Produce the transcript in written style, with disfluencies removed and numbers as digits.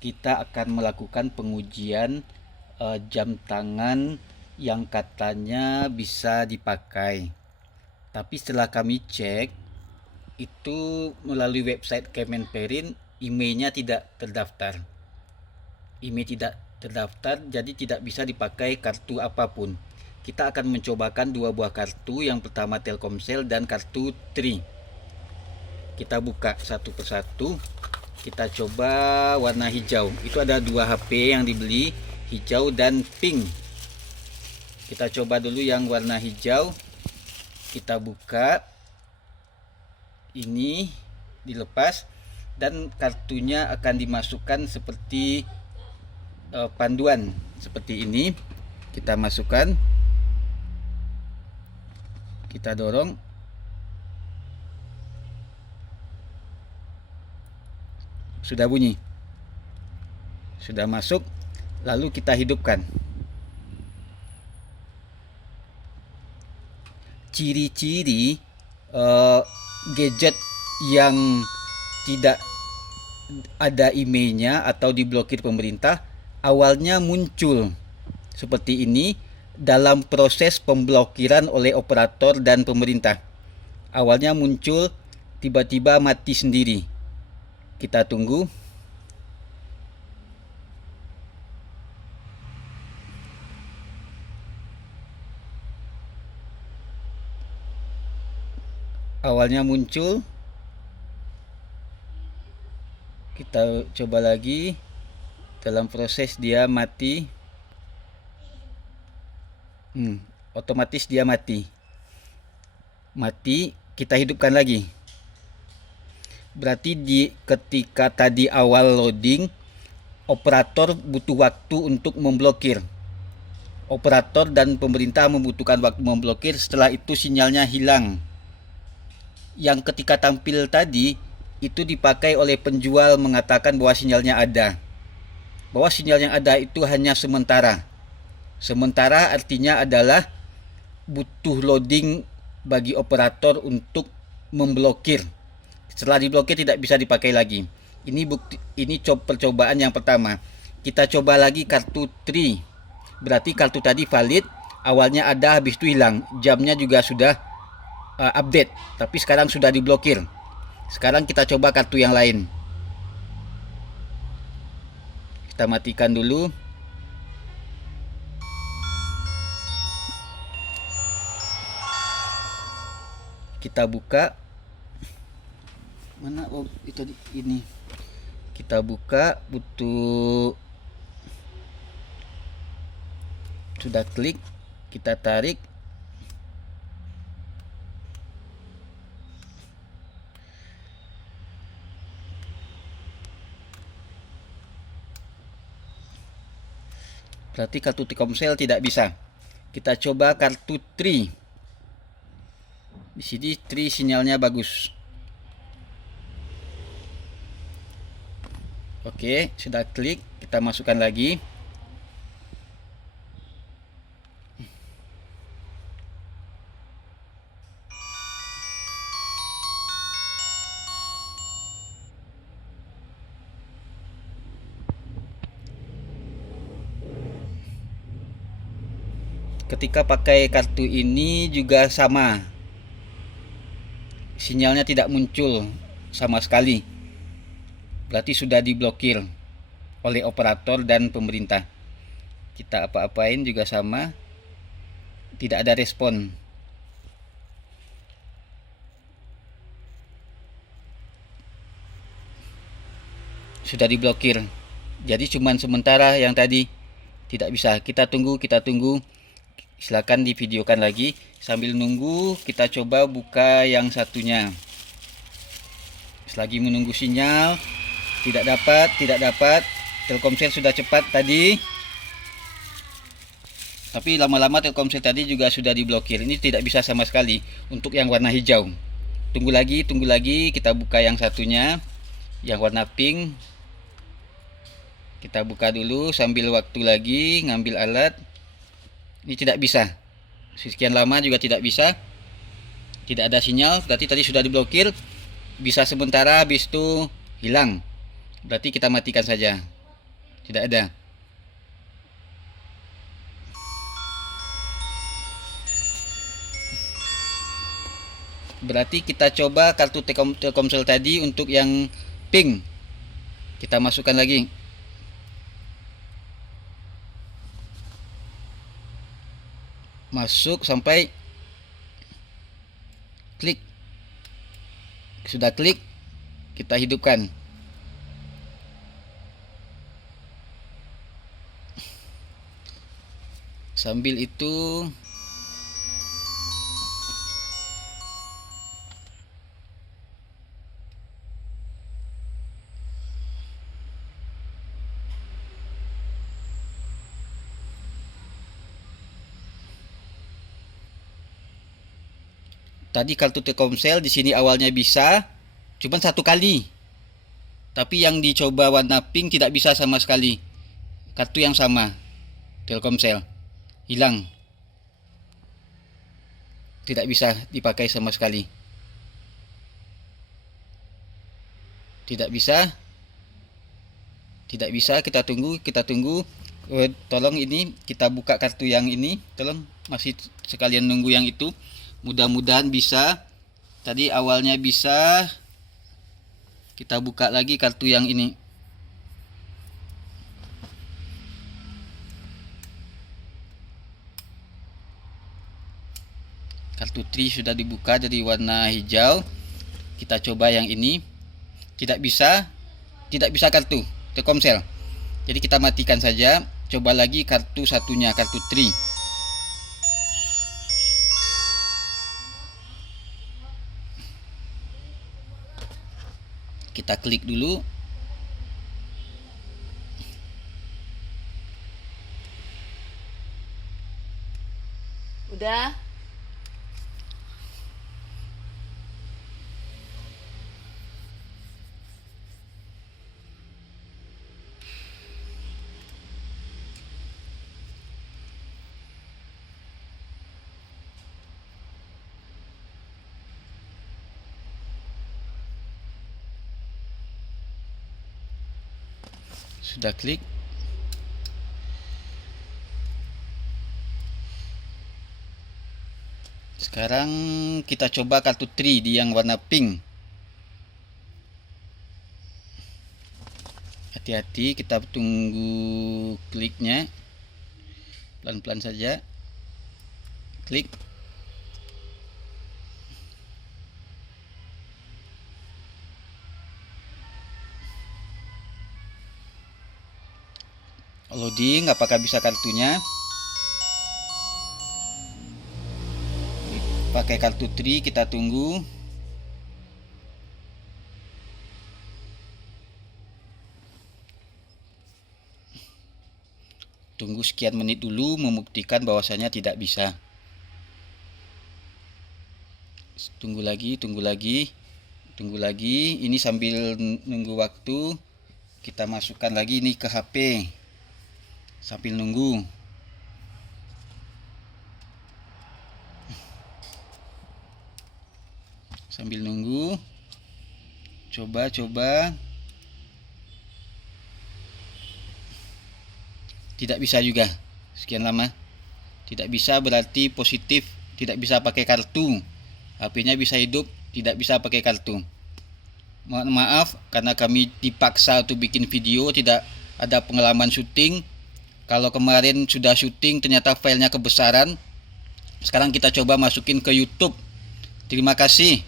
kita akan melakukan pengujian jam tangan yang katanya bisa dipakai. Tapi setelah kami cek, itu melalui website Kemenperin, emailnya tidak terdaftar. Email tidak terdaftar, jadi tidak bisa dipakai kartu apapun. Kita akan mencobakan dua buah kartu, yang pertama Telkomsel dan kartu Tri. Kita buka satu persatu. Kita coba warna hijau. Itu ada dua HP yang dibeli, hijau dan pink. Kita coba dulu yang warna hijau. Kita buka. Ini dilepas dan kartunya akan dimasukkan seperti panduan seperti ini. Kita masukkan. Kita dorong. Sudah bunyi, sudah masuk. Lalu kita hidupkan. Ciri-ciri gadget yang tidak ada emailnya atau diblokir pemerintah awalnya muncul seperti ini dalam proses pemblokiran oleh operator dan pemerintah. Awalnya muncul, tiba-tiba mati sendiri. Kita tunggu. Awalnya muncul. Kita coba lagi. Dalam proses dia mati. Otomatis dia mati. Kita hidupkan lagi. Berarti ketika tadi awal loading, operator butuh waktu untuk memblokir. Operator dan pemerintah membutuhkan waktu memblokir, setelah itu sinyalnya hilang. Yang ketika tampil tadi, itu dipakai oleh penjual mengatakan bahwa sinyalnya ada. Bahwa sinyal yang ada itu hanya sementara. Sementara artinya adalah butuh loading bagi operator untuk memblokir. Setelah diblokir tidak bisa dipakai lagi. Ini percobaan yang pertama. Kita coba lagi kartu Tri. Berarti kartu tadi valid, awalnya ada, habis itu hilang. Jamnya juga sudah update, tapi sekarang sudah diblokir. Sekarang kita coba kartu yang lain. Kita matikan dulu. Kita buka. Mana itu ini. Kita buka, butuh, sudah klik, kita tarik. Berarti kartu Telkomsel tidak bisa. Kita coba kartu Tri. Di sini Tri sinyalnya bagus. Oke, sudah klik, kita masukkan lagi. Ketika pakai kartu ini juga sama. Sinyalnya tidak muncul sama sekali. Berarti sudah diblokir oleh operator dan pemerintah. Kita apa-apain juga sama, tidak ada respon. Sudah diblokir. Jadi cuman sementara yang tadi tidak bisa. Kita tunggu. Silakan divideokan lagi. Sambil nunggu kita coba buka yang satunya. Selagi menunggu sinyal, tidak dapat. Telkomsel sudah cepat tadi. Tapi lama-lama Telkomsel tadi juga sudah diblokir. Ini tidak bisa sama sekali untuk yang warna hijau. Tunggu lagi. Kita buka yang satunya, yang warna pink. Kita buka dulu sambil waktu lagi ngambil alat. Ini tidak bisa. Sekian lama juga tidak bisa. Tidak ada sinyal, berarti tadi sudah diblokir. Bisa sementara, habis itu hilang. Berarti kita matikan saja. Tidak ada. Berarti kita coba kartu Telkomsel tadi untuk yang pink. Kita masukkan lagi. Masuk sampai klik. Sudah klik, kita hidupkan. Sambil itu tadi kartu Telkomsel di sini awalnya bisa, cuman 1 kali. Tapi yang dicoba warna pink tidak bisa sama sekali. Kartu yang sama, Telkomsel, hilang. Tidak bisa dipakai sama sekali. Tidak bisa. Tidak bisa, kita tunggu. Tolong ini kita buka kartu yang ini. Tolong masih sekalian nunggu yang itu. Mudah-mudahan bisa. Tadi awalnya bisa. Kita buka lagi kartu yang ini. Kartu Tri sudah dibuka jadi warna hijau. Kita coba yang ini. Tidak bisa. Tidak bisa kartu Telkomsel. Jadi kita matikan saja. Coba lagi kartu satunya, kartu Tri. Kita klik dulu. Udah. Sudah klik. Sekarang kita coba kartu Tri di yang warna pink. Hati-hati, kita tunggu kliknya. Pelan-pelan saja. Klik. Loading, apakah bisa kartunya? Pakai kartu Tri, kita tunggu. Tunggu sekian menit dulu membuktikan bahwasanya tidak bisa. Tunggu lagi. Ini sambil nunggu waktu, kita masukkan lagi ini ke HP. Sambil nunggu. Coba. Tidak bisa juga. Sekian lama. Tidak bisa berarti positif. Tidak bisa pakai kartu. HP-nya bisa hidup, tidak bisa pakai kartu. Mohon maaf karena kami dipaksa untuk bikin video, tidak ada pengalaman syuting. Kalau kemarin sudah syuting ternyata filenya kebesaran. Sekarang kita coba masukin ke YouTube. Terima kasih.